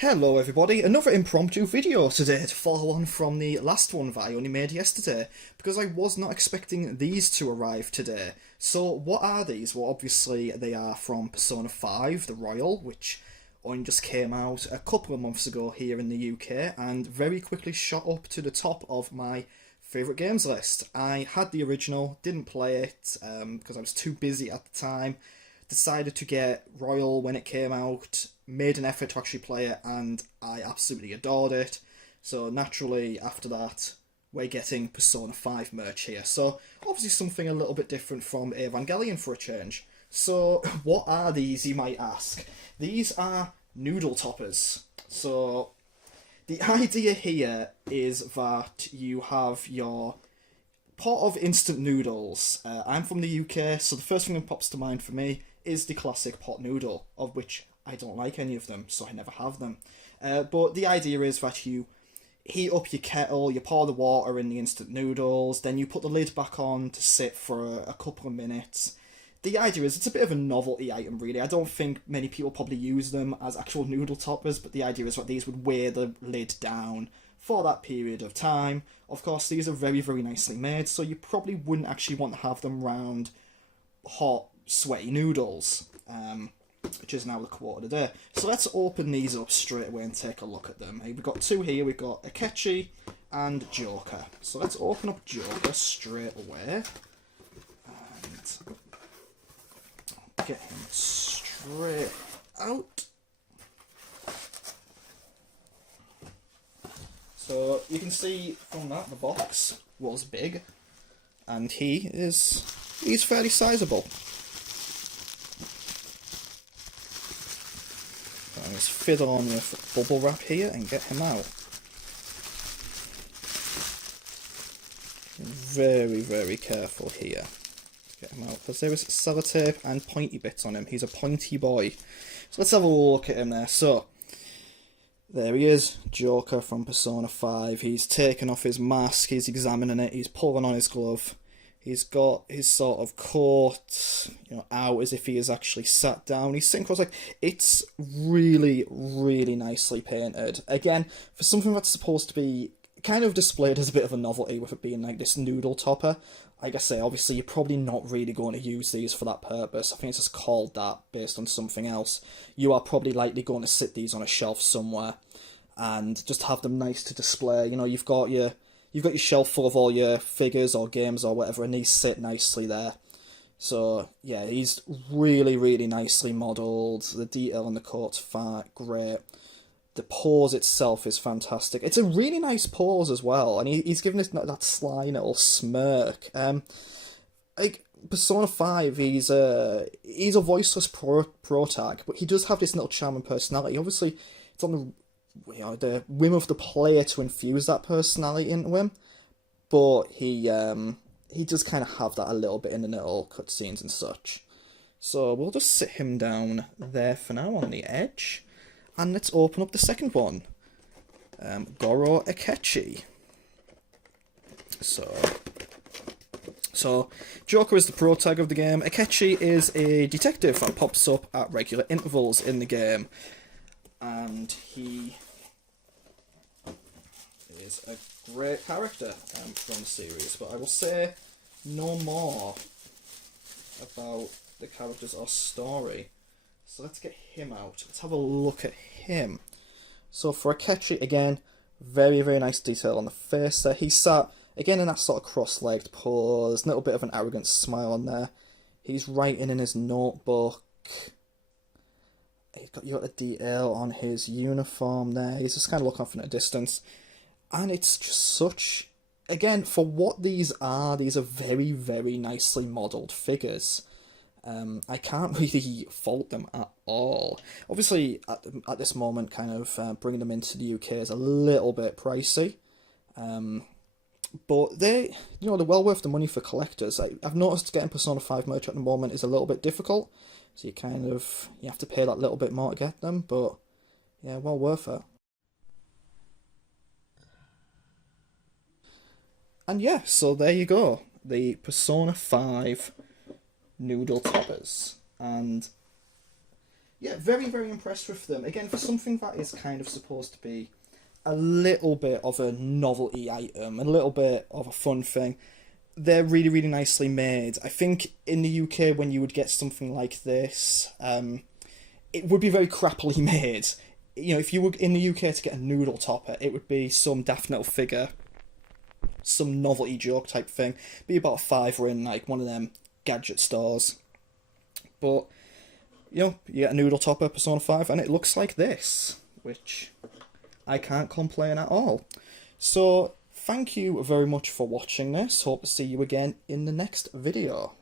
Hello everybody, another impromptu video today to follow on from the last one that I only made yesterday, because I was not expecting these to arrive today. So what are these? Well, obviously they are from Persona 5, the Royal, which only just came out a couple of months ago here in the UK, and very quickly shot up to the top of my favourite games list. I had the original, didn't play it because I was too busy at the time, decided to get Royal when it came out, made an effort to actually play it, and I absolutely adored it. So naturally, after that, we're getting Persona 5 merch here. So obviously something a little bit different from Evangelion for a change. So what are these, you might ask? These are Noodle Toppers. So the idea here is that you have your pot of instant noodles. I'm from the UK, so the first thing that pops to mind for me is the classic pot noodle, of which I don't like any of them, so I never have them. But the idea is that you heat up your kettle, you pour the water in the instant noodles, then you put the lid back on to sit for a couple of minutes. The idea is it's a bit of a novelty item, really. I don't think many people probably use them as actual noodle toppers, but the idea is that these would weigh the lid down for that period of time. Of course, these are very, very nicely made, so you probably wouldn't actually want to have them round hot, sweaty noodles, which is now the quote of the day. So let's open these up straight away and take a look at them. We've got two here. We've got Akechi and Joker. So let's open up Joker straight away and get him straight out. So you can see from that the box was big, and he's fairly sizable. Let's fiddle on with bubble wrap here and get him out. Very, very careful here. Get him out, because there is sellotape and pointy bits on him. He's a pointy boy. So let's have a look at him there. So there he is, Joker from Persona 5. He's taken off his mask, he's examining it, he's pulling on his glove. He's got his sort of coat, out as if he is actually sat down. He's sitting cross-legged. It's really, really nicely painted. Again, for something that's supposed to be kind of displayed as a bit of a novelty, with it being like this noodle topper. Like I say, obviously you're probably not really going to use these for that purpose. I think it's just called that based on something else. You are probably likely going to sit these on a shelf somewhere and just have them nice to display. You've got your shelf full of all your figures or games or whatever, and these sit nicely there. So yeah, he's really, really nicely modelled. The detail on the coat's great. The pose itself is fantastic. It's a really nice pose as well, and he's given us that sly little smirk. Like Persona 5, he's a voiceless protag, but he does have this little charm and personality. Obviously, it's on the whim of the player to infuse that personality into him, but he does kind of have that a little bit in the little cutscenes and such. So we'll just sit him down there for now on the edge. And let's open up the second one. Goro Akechi. So Joker is the protag of the game. Akechi is a detective that pops up at regular intervals in the game. And he is a great character from the series. But I will say no more about the characters or story. So let's get him out. Let's have a look at him. So for Akechi, again, very, very nice detail on the face there. He's sat, again, in that sort of cross-legged pose, a little bit of an arrogant smile on there. He's writing in his notebook. He's got a detail on his uniform there. He's just kind of looking off in a distance. And it's just such... Again, for what these are very, very nicely modelled figures. I can't really fault them at all. Obviously, at this moment, kind of bringing them into the UK is a little bit pricey. But they're well worth the money for collectors. I've noticed getting Persona 5 merch at the moment is a little bit difficult. So you have to pay that little bit more to get them. But yeah, well worth it. And yeah, so there you go. The Persona 5 Noodle Toppers. And yeah, very, very impressed with them. Again, for something that is kind of supposed to be a little bit of a novelty item, a little bit of a fun thing, they're really, really nicely made. I think in the UK, when you would get something like this, it would be very crappily made. You know, if you were in the UK to get a noodle topper, it would be some daft little figure, some novelty joke type thing. Be about £5 in like one of them gadget stores. But you know, you get a noodle topper Persona 5 and it looks like this, which I can't complain at all. So thank you very much for watching this. Hope to see you again in the next video.